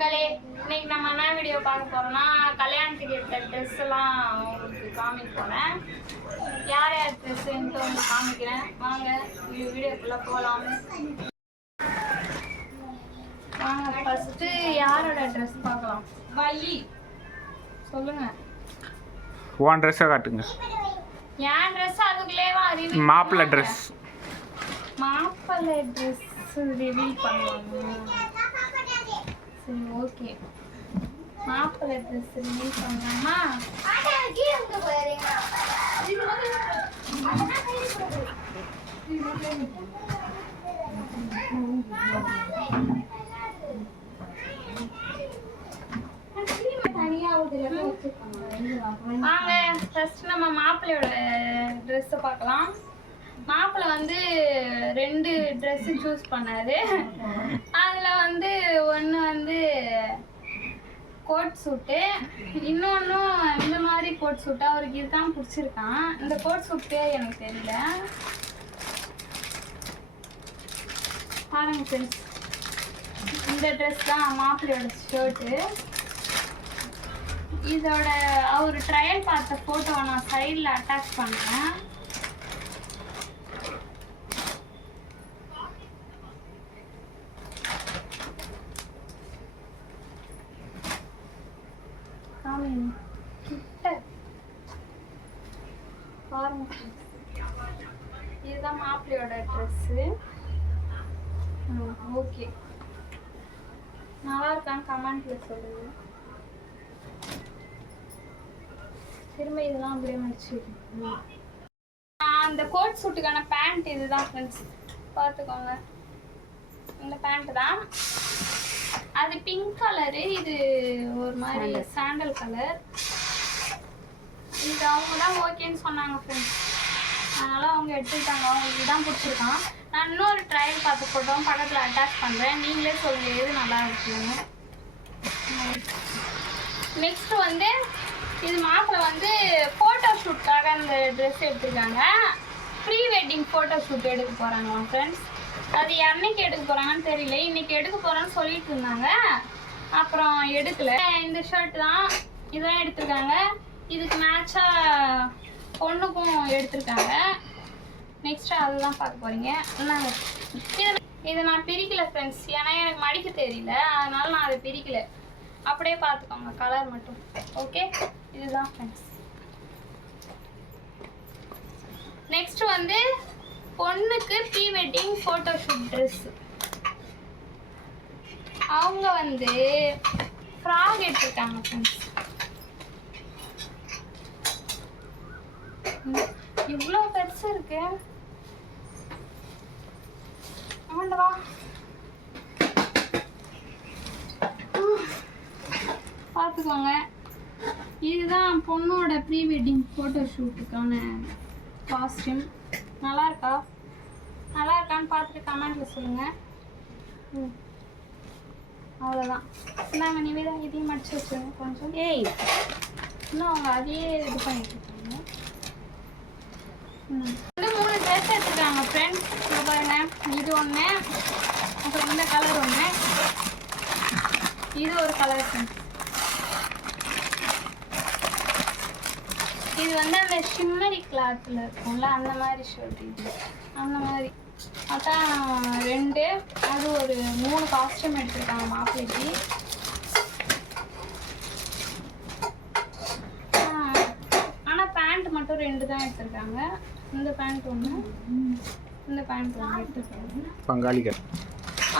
மக்களே, இன்னைக்கு நம்ம என்ன வீடியோ பார்க்க போறோம்னா கல்யாணத்துக்கு எடுத்த ட்ரெஸ் எல்லாம் உங்களுக்கு காமிக்க போறேன். யார் யார் ட்ரெஸ்ஸுன்ட்டு உங்களுக்கு காமிக்கிறேன். வாங்க வீடியோக்குள்ள போகலாம். வாங்க ஃபர்ஸ்ட் யாரோட ட்ரெஸ் பார்க்கலாம். வாயி சொல்லுங்க. உன் ட்ரெஸ்ஸை காட்டுங்க. என் ட்ரெஸ் அதுக்குள்ளேவா ரிவீல்? மாப்பிள்ளை ட்ரெஸ். மாப்பிள்ளை ட்ரெஸ் ரிவீல் பண்ணுவாங்க. சரி ஓகே. மாப்பிள்ளை ட்ரெஸ் ரிவீல் பண்ணலாமா? வாங்க ஃபர்ஸ்ட் நம்ம மாப்பிள்ளையோட ட்ரெஸ்ஸை பார்க்கலாம். மாப்பிள்ளை வந்து 2 ட்ரெஸ்ஸு சூஸ் பண்ணாரு. அதில் வந்து ஒன்று வந்து கோட் சூட்டு, இன்னொன்றும் இந்த மாதிரி கோட் சூட்டு. அவருக்கு இதுதான் பிடிச்சிருக்கான். இந்த கோட் சூட்டே எனக்கு தெரியல. பாருங்க ஃப்ரெண்ட்ஸ், இந்த ட்ரெஸ் தான் மாப்பிள்ளையோட ஷர்ட்டு. இதோட அவர் ட்ரையல் பார்த்த ஃபோட்டோவை நான் சைடில் அட்டாச் பண்ணுறேன். பாருங்க, இதுதான் மாப்பிள்ளையோட ட்ரெஸ்ஸு. ஓகே, நல்லா இருக்கான்னு கமெண்ட்ல சொல்லுங்க. திரும்ப இதெல்லாம் அப்படியே மடிச்சு அந்த கோட் சூட்டுக்கான பேண்ட் இதுதான் ஃப்ரெண்ட்ஸ், பார்த்துக்கோங்க. இந்த பேண்ட் தான். அது பிங்க் கலரு, இது ஒரு மாதிரி சாண்டல் கலர். இது அவங்க தான் ஓகேன்னு சொன்னாங்க ஃப்ரெண்ட்ஸ், அதனால அவங்க எடுத்துக்கிட்டாங்க. அவங்களுக்கு இதுதான் பிடிச்சிருக்கான். நான் இன்னொரு ட்ரையல் பார்த்து போட்டோம் பக்கத்தில் அட்டாச் பண்ணுறேன். நீங்களே சொல்லுங்கள் எது நல்லா இருக்குன்னு. நெக்ஸ்ட் வந்து இது மாப்பிள்ளை வந்து ஃபோட்டோ ஷூட்காக அந்த ட்ரெஸ் எடுத்துருக்காங்க. ப்ரீ வெட்டிங் ஃபோட்டோ ஷூட் எடுக்க போகிறாங்களாம் ஃப்ரெண்ட்ஸ். அது என்னைக்கு எடுக்க போகிறாங்கன்னு தெரியல. இன்றைக்கி எடுக்க போகிறேன்னு சொல்லிட்டு இருந்தாங்க, அப்புறம் எடுக்கலை. இந்த ஷர்ட் தான், இதுதான் எடுத்திருக்காங்க. இதுக்கு மேட்சாக பொண்ணுக்கும் எடுத்திருக்காங்க. நெக்ஸ்ட்டு அதுதான் பார்க்க போகிறீங்க. என்னங்க இதை நான் பிரிக்கலை ஃப்ரெண்ட்ஸ், ஏன்னா எனக்கு மடிக்க தெரியல, அதனால நான் அதை பிரிக்கலை. அப்படியே பார்த்துக்கோங்க கலர் மட்டும். ஓகே, இதுதான் ஃப்ரெண்ட்ஸ். நெக்ஸ்ட் வந்து பொண்ணுக்கு pre wedding photo shoot dress. அவங்க வந்து ஃப்ராக் எடுத்துருக்காங்க ஃப்ரெண்ட்ஸ். இவ்வளோ பெருசு இருக்கு. ஆண்டவா, பார்த்துக்கோங்க. இதுதான் பொண்ணோட ப்ரீ வெட்டிங் ஃபோட்டோ ஷூட்டுக்கான காஸ்டியூம். நல்லா இருக்கா? நல்லா இருக்கான்னு பார்த்துட்டு கமெண்ட்டில் சொல்லுங்கள். அவ்வளோதான். நாங்கள் நிவேதா இதையும் மடிச்சு வச்சுருங்க கொஞ்சம். இன்னும் அவங்க அதையே இது பண்ணிட்டு இருக்காங்க. வந்து 3 ட்ரெஸ் எடுத்துருக்காங்க ஃப்ரெண்ட்ஸ். இது பாருங்க, இது ஒன்று, அப்புறம் இந்த கலர் ஒன்று, இது ஒரு கலர் ஃப்ரெண்ட்ஸ். இது வந்து அந்த ஷிம்மரி கிளாத்தில் இருக்கும்ல, அந்த மாதிரி ஷர்ட். இது அந்த மாதிரி அதான் 2, அது ஒரு 3 காஸ்டியூம் எடுத்துருக்காங்க மாப்பிள்ளைக்கு. ஆனால் பேண்ட் மட்டும் 2 தான் எடுத்துருக்காங்க. இந்த பேண்ட் ஒன்று, இந்த பேண்ட் ஒன்று எடுத்துருக்காங்க. பங்காளிகள்.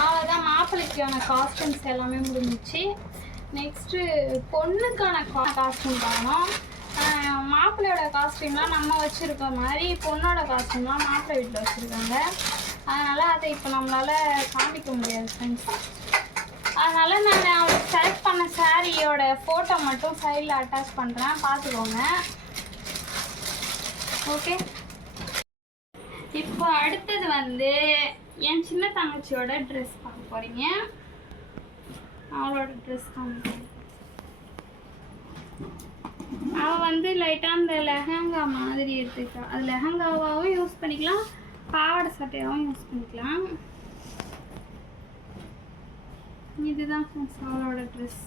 அவ்வளோதான், மாப்பிள்ளைக்கான காஸ்டியூம்ஸ் எல்லாமே முடிஞ்சிச்சு. நெக்ஸ்ட்டு பொண்ணுக்கான காஸ்டியூம் பார்க்கணும். மாப்பிள்ளையோட காஸ்டியூம்லாம் நம்ம வச்சுருக்க மாதிரி பொண்ணோட காஸ்டியூம்லாம் மாப்பிள்ளை வீட்டில் வச்சுருக்காங்க. அதனால் அதை இப்போ நம்மளால் காமிக்க முடியாது ஃப்ரெண்ட்ஸ். அதனால் நான் அவளுக்கு செலக்ட் பண்ண சாரியோட ஃபோட்டோ மட்டும் சைடில் அட்டாச் பண்ணுறேன், பார்த்துக்கோங்க. ஓகே, இப்போ அடுத்தது வந்து என் சின்ன தங்கச்சியோட ட்ரெஸ் பார்க்க போகிறீங்க. அவளோட ட்ரெஸ் காமிக்கிறேன். அவள் வந்து லைட்டாக அந்த லெஹங்கா மாதிரி எடுத்துக்கா. அது லெஹங்காவாகவும் யூஸ் பண்ணிக்கலாம், பாவாடை சட்டையாகவும் யூஸ் பண்ணிக்கலாம். இதுதான் friends அவளோட ட்ரெஸ்.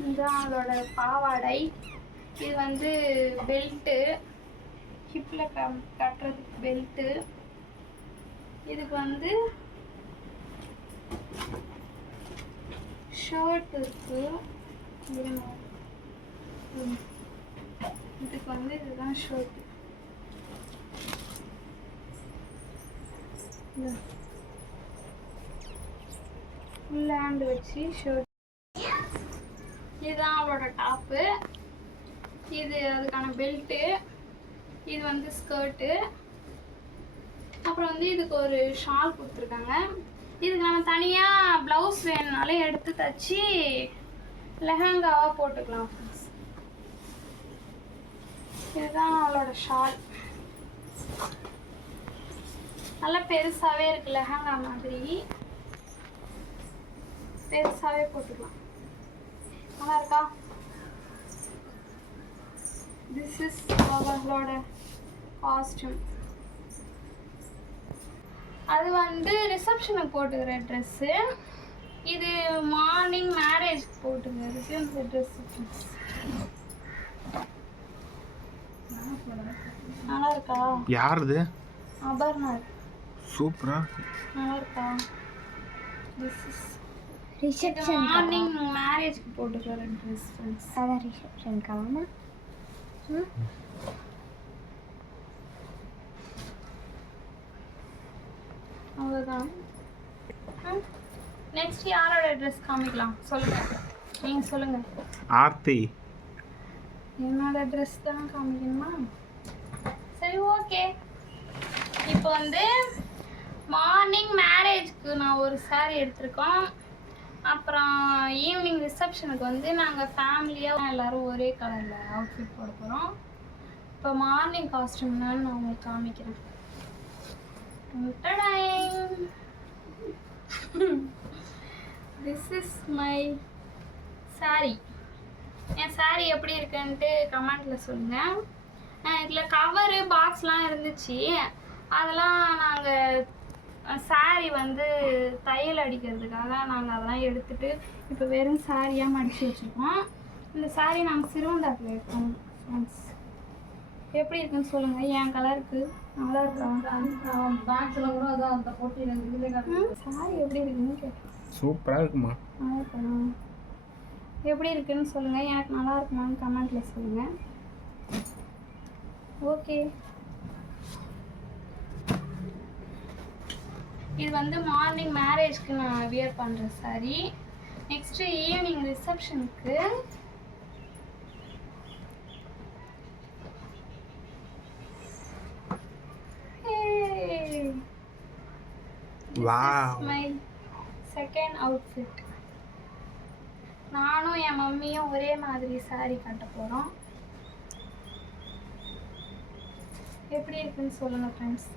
இதுதான் அவளோட பாவாடை. இது வந்து பெல்ட்டு, ஹிப்பில் கட்டுறதுக்கு பெல்ட்டு. இதுக்கு வந்து ஷர்ட் இருக்கு. இதுக்கு வந்து இதுதான் ஷர்ட். ஃபுல் ஹேண்ட் வச்சு ஷர்ட். இதுதான் அவளோட டாப்பு. இது அதுக்கான பெல்ட்டு. இது வந்து ஸ்கர்ட்டு. அப்புறம் வந்து இதுக்கு ஒரு ஷால் கொடுத்துருக்காங்க. இதுக்கு நம்ம தனியாக ப்ளவுஸ் வேணுனாலும் எடுத்து தச்சு லெஹங்காவாக போட்டுக்கலாம். இதுதான் அவளோட ஷால். நல்லா பெருசாகவே இருக்கு, லெஹங்கா மாதிரி பெருசாகவே போட்டுக்கலாம். நல்லா இருக்கா? திஸ் இஸ் அவளோட காஸ்டியூம். அது வந்து ரிசப்ஷனுக்கு போட்டுக்கிற ட்ரெஸ்ஸு. இது மார்னிங் மேரேஜ்க்கு போட்டுக்கிறதுக்கு இந்த ட்ரெஸ்ஸு. நல்லா இருக்கா? யாருது? அபர்ணா. சூப்பரா நல்லா இருக்கா? திஸ் இஸ் ரிசப்ஷன் மார்னிங் மேரேஜ்க்கு போட்டுக்கிற ட்ரெஸ் ஃப்ரெண்ட்ஸ். அதான் ரிசப்ஷனுக்காமா. அவ்வளோதான். நெக்ஸ்ட் யாரோட ட்ரெஸ் காமிக்கலாம் சொல்லுங்க, நீங்கள் சொல்லுங்க. ஆர்த்தி. என்னோட ட்ரெஸ் தான் காமிக்கணுமா? சரி ஓகே. இப்போ வந்து மார்னிங் மேரேஜ்க்கு நான் ஒரு saree எடுத்திருக்கோம். அப்புறம் ஈவினிங் ரிசப்ஷனுக்கு வந்து நாங்கள் ஃபேமிலியாக எல்லோரும் ஒரே கலரில் அவுட்ஃபிட் போட போகிறோம். இப்போ மார்னிங் காஸ்டியூம் தான் நான் உங்களுக்கு காமிக்கிறேன். This is my saree. N saree எப்படி இருக்குன்ட்டு கமெண்ட்டில் சொல்லுங்கள். இதில் கவரு பாக்ஸ்லாம் இருந்துச்சு, அதெல்லாம் நாங்கள் saree வந்து தையல் அடிக்கிறதுக்காக நாங்கள் அதெல்லாம் எடுத்துகிட்டு இப்போ வெறும் சாரியாக மடித்து வச்சுருக்கோம். இந்த saree நாங்கள் சிறுவண்டாக்கில் எடுத்தோம் ஃப்ரெண்ட்ஸ். எப்படி இருக்குன்னு சொல்லுங்கள். என் கலருக்கு நல்லா இருக்கா? பேக்ஸில் கூட அதான் அந்த போட்டி saree எப்படி இருக்குன்னு கேட்டேன். சூப்பராக இருக்குமா? நல்லா இருக்கா? எப்படி இருக்குன்னு சொல்லுங்கள். எனக்கு நல்லா இருக்குமான்னு கமெண்ட்டில் சொல்லுங்கள். ஓகே. இது வந்து மார்னிங் மேரேஜ்க்கு நான் வியர் பண்ணுற saree. நெக்ஸ்ட்டு ஈவினிங் ரிசப்ஷனுக்கு மை செகண்ட் அவுட்ஃபிட். நானும் என் மம்மியும் ஒரே மாதிரி saree கட்ட போகிறோம். எப்படி இருக்குன்னு சொல்லுங்கள் ஃப்ரெண்ட்ஸ்.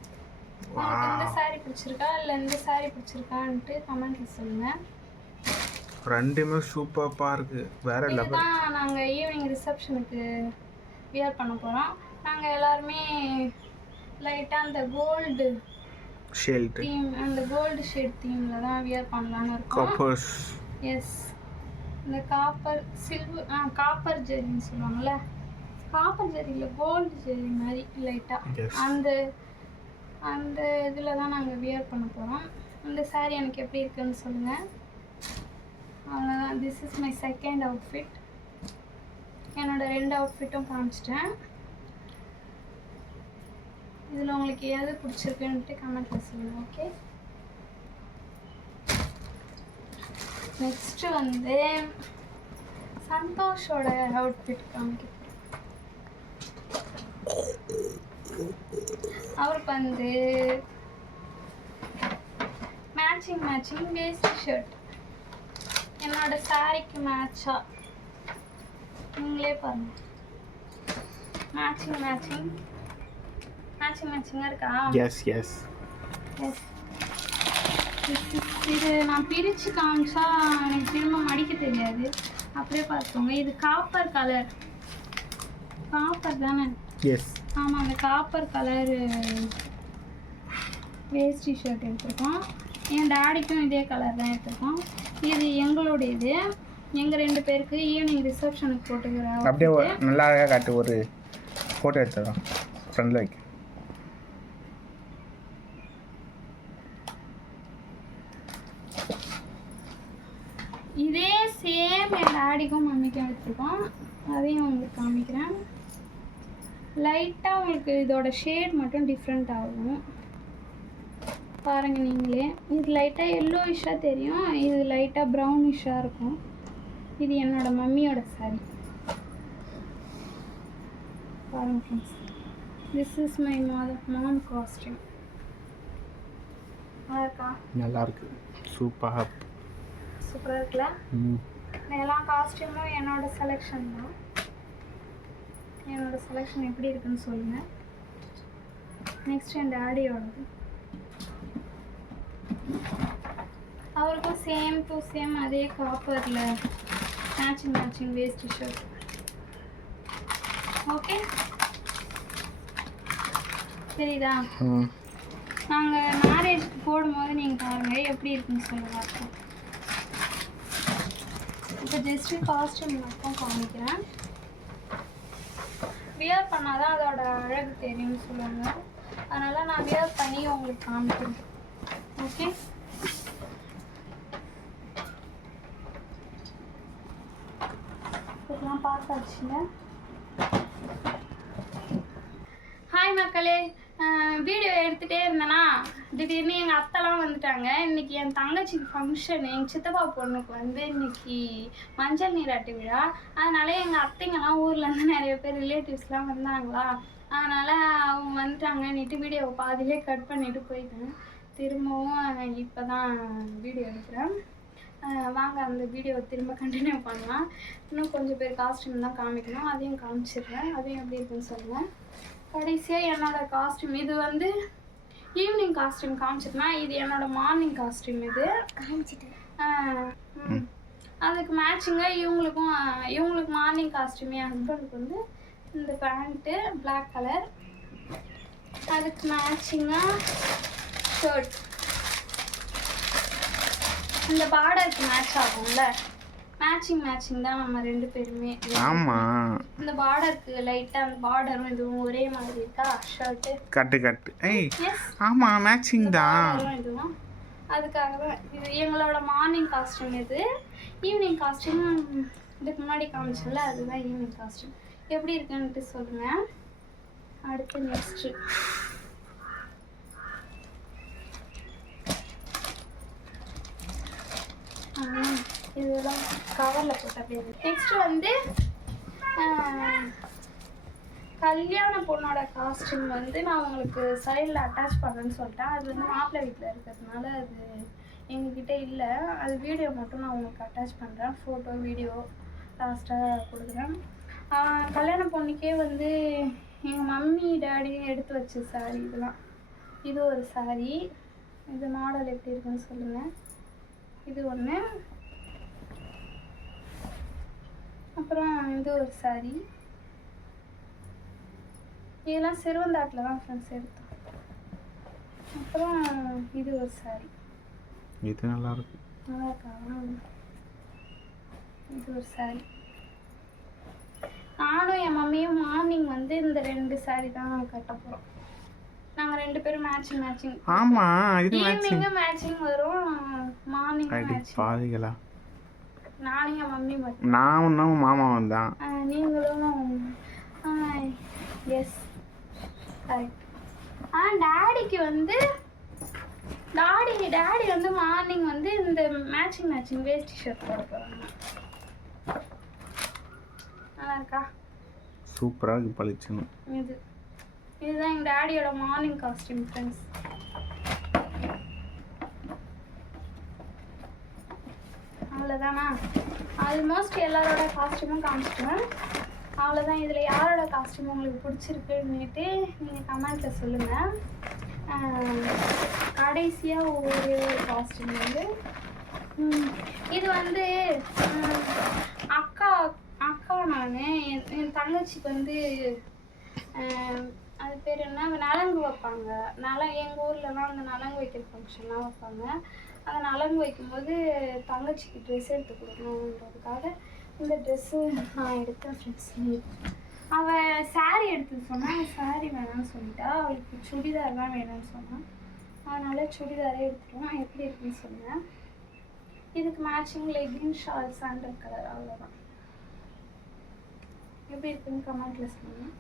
உங்களுக்கு இந்த saree பிடிச்சிருக்கா இல்லை இந்த saree பிடிச்சிருக்கான்ட்டு கமெண்ட்டில் சொல்லுங்கள். ரெண்டுமே சூப்பராக இருக்குது, வேற லெவல். இதுதான் நாங்கள் ஈவினிங் ரிசப்ஷனுக்கு வியர் பண்ண போகிறோம். நாங்கள் எல்லாருமே லைட்டாக அந்த கோல்டு ஷேட் தீம், அந்த கோல்டு ஷேட் தீமில் தான் வியர் பண்ணலான்னு இருக்கோம். காப்பர்ஸ். எஸ், இந்த காப்பர் சில்வர் காப்பர் ஜெரின்னு சொல்லுவாங்கள்ல, காப்பர் ஜெரியில் கோல்டு ஜெரி மாதிரி லைட்டாக அந்த அந்த இதில் தான் நாங்கள் வியர் பண்ண போகிறோம். இந்த saree எனக்கு எப்படி இருக்குன்னு சொல்லுங்கள். அவ்வளோதான். This is my second outfit. என்னோட 2 அவுட்ஃபிட்டும் காமிச்சிட்டேன். இதில் உங்களுக்கு எது பிடிச்சிருக்குன்ட்டு கமெண்ட்டில் சொல்லுங்கள். ஓகே. நெக்ஸ்ட்டு வந்து சந்தோஷோட அவுட்ஃபிட் காமிக்க. அவருக்கு வந்து மேட்சிங் வேஸ்ட் ஷர்ட் என்னோட சாரிக்கு மேட்சாக நீங்களே பாருங்க. மேட்சிங்காக இருக்கா? Yes yes yes. இது நான் பிரித்து காமிச்சா எனக்கு திரும்ப மடிக்க தெரியாது, அப்படியே பார்த்துக்கோங்க. இது காப்பர் கலர், காப்பர் தானே? எஸ். ஆமாம், அந்த காப்பர் கலரு வேஸ்டி ஷர்ட் எடுத்திருக்கோம். என் டாடிக்கும் இதே கலர் தான் எடுத்திருக்கோம். இது எங்களுடைய இது. எங்கள் 2 பேருக்கு ஈவினிங் ரிசப்ஷனுக்கு போட்டுக்கிறோம். அப்படியே நல்லா அழகாக காட்டு, ஒரு ஃபோட்டோ எடுத்துறோம் ஃப்ரெண்டில் வைக்க. இதே சேம் என் டாடிக்கும் மம்மிக்கும் எடுத்துருக்கோம். அதையும் உங்களுக்கு காமிக்கிறேன். லைட்டாக உங்களுக்கு இதோட ஷேட் மட்டும் டிஃப்ரெண்ட் ஆகும், பாருங்கள் நீங்களே. இது லைட்டாக எல்லோயிஷாக தெரியும், இது லைட்டாக ப்ரௌனிஷாக இருக்கும். இது என்னோட மம்மியோட சாரி. பாருங்க friends, this is my mom costume. இருக்கா? நல்லா இருக்கு, சூப்பராக இருக்குல்ல? இதெல்லாம் காஸ்டியூமும் என்னோட செலெக்ஷன் தான். என்னோட செலெக்ஷன் எப்படி இருக்குன்னு சொல்லுங்கள். நெக்ஸ்ட் என் டாடியோடது. அவருக்கும் சேம் டு சேம் அதே காப்பரில் மேட்சிங் வேஸ்ட் ஷர்ட். ஓகே, சரிதா? நாங்கள் மேரேஜ்க்கு போடும்போது நீங்கள் பாருங்கள் எப்படி இருக்குன்னு சொல்லுவாங்க. இப்போ ஜஸ்ட்டு காஸ்டியூம் மட்டும் காமிக்கிறேன். வியர் பண்ணாதான் அதோட அழகு தெரியும்னு சொல்லுவாங்க. அதனால் நான் வியர் பண்ணி உங்களுக்கு காமிக்கிறேன். ஓகே, இதெல்லாம் பார்த்தாச்சுங்க. ஹாய் மக்களே, வீடியோ எடுத்துகிட்டே இருந்தேன்னா திடீர்னு எங்கள் அத்தைலாம் வந்துட்டாங்க. இன்றைக்கி என் தங்கச்சிக்கு ஃபங்க்ஷன், எங்கள் சித்தப்பா பொண்ணுக்கு வந்து இன்றைக்கி மஞ்சள் நீராட்டு விழா. அதனால எங்கள் அத்தைங்கெல்லாம் ஊர்லேருந்து நிறைய பேர் ரிலேட்டிவ்ஸ்லாம் வந்தாங்களா, அதனால் அவங்க வந்துட்டாங்கன்னுட்டு வீடியோவை பாதியிலே கட் பண்ணிவிட்டு போயிட்டேன். திரும்பவும் இப்போ தான் வீடியோ எடுக்கிறேன். வாங்க அந்த வீடியோவை திரும்ப கண்டினியூ பண்ணலாம். இன்னும் கொஞ்சம் பேர் காஸ்டியூம் தான் காமிக்கணும், அதையும் காமிச்சிடுறேன். அதையும் எப்படி இருக்குன்னு சொல்லுங்கள். கடைசியாக என்னோடய காஸ்டியூம், இது வந்து ஈவினிங் காஸ்டியூம் காமிச்சிருந்தேன். இது என்னோடய மார்னிங் காஸ்டியூம். இது காமிச்சிட்டேன். அதுக்கு மேட்சிங்காக இவங்களுக்கு மார்னிங் காஸ்டியூம். என் ஹஸ்பண்டுக்கு வந்து இந்த பேண்ட்டு பிளாக் கலர், அதுக்கு மேட்சிங்காக ஷர்ட். இந்த பார்டருக்கு மேட்ச் ஆகும்ல, மேட்சிங் தான் நம்ம 2 பேருமே. ஆமாம், இந்த பார்டருக்கு லைட்டாக அந்த பார்டரும் இதுவும் ஒரே மாதிரி இருக்கா ஷர்ட்டு. கட்டு ஏய் ஆமாம், மேட்சிங் தான் இதுவும். அதுக்காக தான் இது எங்களோட மார்னிங் காஸ்டியூம். இது ஈவினிங் காஸ்டியூம் இதுக்கு முன்னாடி காமிச்சல, அதுதான் ஈவினிங் காஸ்டியூம். எப்படி இருக்குன்ட்டு சொல்லுங்கள். அடுத்து நெக்ஸ்ட்டு இதெல்லாம் கவரில் போட்டு அப்படியே. நெக்ஸ்ட்டு வந்து கல்யாண பொண்ணோட காஸ்டியூம் வந்து நான் உங்களுக்கு சைடில் அட்டாச் பண்ணுறேன்னு சொல்லிட்டேன். அது வந்து மாப்பிள்ளை வீட்டில் இருக்கிறதுனால அது எங்ககிட்ட இல்லை. அது வீடியோ மட்டும் நான் உங்களுக்கு அட்டாச் பண்ணுறேன், ஃபோட்டோ வீடியோ லாஸ்ட்டாக கொடுக்குறேன். கல்யாண பொண்ணுக்கே வந்து எங்கள் மம்மி டாடி எடுத்து வச்ச சாரீ இதெல்லாம். இது ஒரு சாரீ, இது மாடல் எப்படி இருக்குன்னு சொல்லுங்கள். இது ஒன்று. அப்புறம் இது ஒரு சாரீ. இதெல்லாம் சிறுவந்தாட்டில் தான் ஃப்ரெண்ட்ஸ் எடுத்தோம். அப்புறம் இது ஒரு சாரீ. இது நல்லா இருக்கு, நல்லா இருக்கா? இது ஒரு சாரீ. நானும் என் மம்மியும் மார்னிங் வந்து இந்த 2 சாரீ தான் கட்ட போகிறோம். நாங்கள் 2 பேரும் மேட்சிங். ஆமாம், இது மேட்சிங் வரும், மார்னிங் மேட்சிங். பாதிகளா? நானும் என் மம்மி மட்டும். நான் ஒன்றும் மாமா வந்தான், நீங்களும். Yes correct. டாடிக்கு வந்து டாடி வந்து மார்னிங் வந்து இந்த மேட்சிங் வேஸ்ட் ஷர்ட் போட போகிறாங்க. நல்லா இருக்கா? சூப்பராக பளிச்சுன்னு. இதுதான் எங்கள் டாடியோட மார்னிங் காஸ்டியூம் ஃப்ரெண்ட்ஸ். அவ்வளோதானா? ஆல்மோஸ்ட் எல்லாரோட காஸ்டியூமும் காமிச்சிட்டேன். அவ்வளோதான். இதில் யாரோட காஸ்டியூம் உங்களுக்கு பிடிச்சிருக்குன்னுட்டு நீங்கள் கமெண்ட்டில் சொல்லுங்கள். கடைசியாக ஒரே ஒரு காஸ்டியூம் வந்து இது வந்து அக்கா நான் என் தங்கச்சிக்கு வந்து அது பேர் என்ன நலங்கு வைப்பாங்க. எங்கள் ஊர்லலாம் அந்த நலங்கு வைக்கிற ஃபங்க்ஷன்லாம் வைப்பாங்க. அந்த நலங்கு வைக்கும்போது தங்கச்சிக்கு ட்ரெஸ் எடுத்து கொடுக்கணுன்றதுக்காக இந்த ட்ரெஸ்ஸு நான் எடுத்தேன் ஃப்ரெண்ட்ஸ். அவள் சாரீ எடுத்து சொன்னான், சாரீ வேணாம்னு சொல்லிட்டா. அவளுக்கு சுடிதார் தான் வேணும்னு சொன்னான். அதனால் சுடிதாரே எடுத்துட்டோம். எப்படி இருக்குன்னு சொன்னேன். இதுக்கு matching legging shawl sandal colour, அவ்வளோதான். எப்படி இருக்குன்னு கமெண்ட்டில் சொல்லுங்கள்.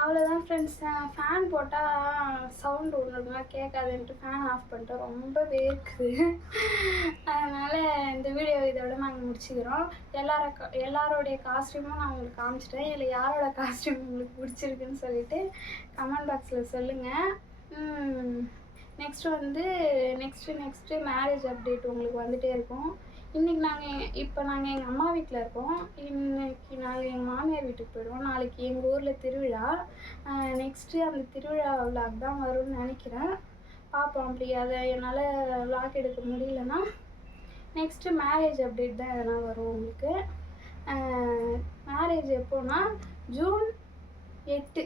அவ்வளோதான் ஃப்ரெண்ட்ஸ். ஃபேன் போட்டால் சவுண்டு ஒன்றுலாம் கேட்காதுன்ட்டு ஃபேன் ஆஃப் பண்ணிட்டு ரொம்ப வேர்க்குது. அதனால் இந்த வீடியோ இதோட நாங்கள் முடிச்சுக்கிறோம். எல்லாரோடைய காஸ்டியூமும் நான் உங்களுக்கு காமிச்சிட்டேன். இல்லை யாரோட காஸ்டியூம் உங்களுக்கு பிடிச்சிருக்குன்னு சொல்லிட்டு கமெண்ட் பாக்ஸில் சொல்லுங்கள். நெக்ஸ்ட்டு மேரேஜ் அப்டேட் உங்களுக்கு வந்துகிட்டே இருக்கும். இப்போ நாங்கள் எங்கள் அம்மா வீட்டில் இருக்கோம். இன்னைக்கு நாங்கள் எங்கள் மாமியார் வீட்டுக்கு போயிடுவோம். நாளைக்கு எங்கள் ஊரில் திருவிழா. நெக்ஸ்ட்டு அந்த திருவிழா விளாக் தான் வரும்னு நினைக்கிறேன். பார்ப்போம். அப்படி அதை என்னால் விளாக் எடுக்க முடியலன்னா நெக்ஸ்ட்டு மேரேஜ் அப்டேட் தான் எதனா வரும் உங்களுக்கு. மேரேஜ் எப்போன்னா ஜூன் 8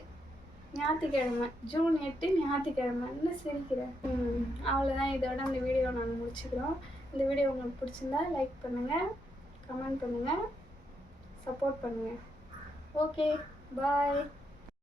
ஞாயிற்றுக்கிழமை. ஜூன் 8 ஞாயிற்றுக்கிழமை. இன்னும் சிரிக்கிறேன். அவ்வளோதான். இதோட இந்த வீடியோ நாங்கள் முடிச்சுக்கிறோம். இந்த வீடியோ உங்களுக்கு பிடிச்சிருந்தா லைக் பண்ணுங்கள், கமெண்ட் பண்ணுங்கள், சப்போர்ட் பண்ணுங்கள். ஓகே, பாய்.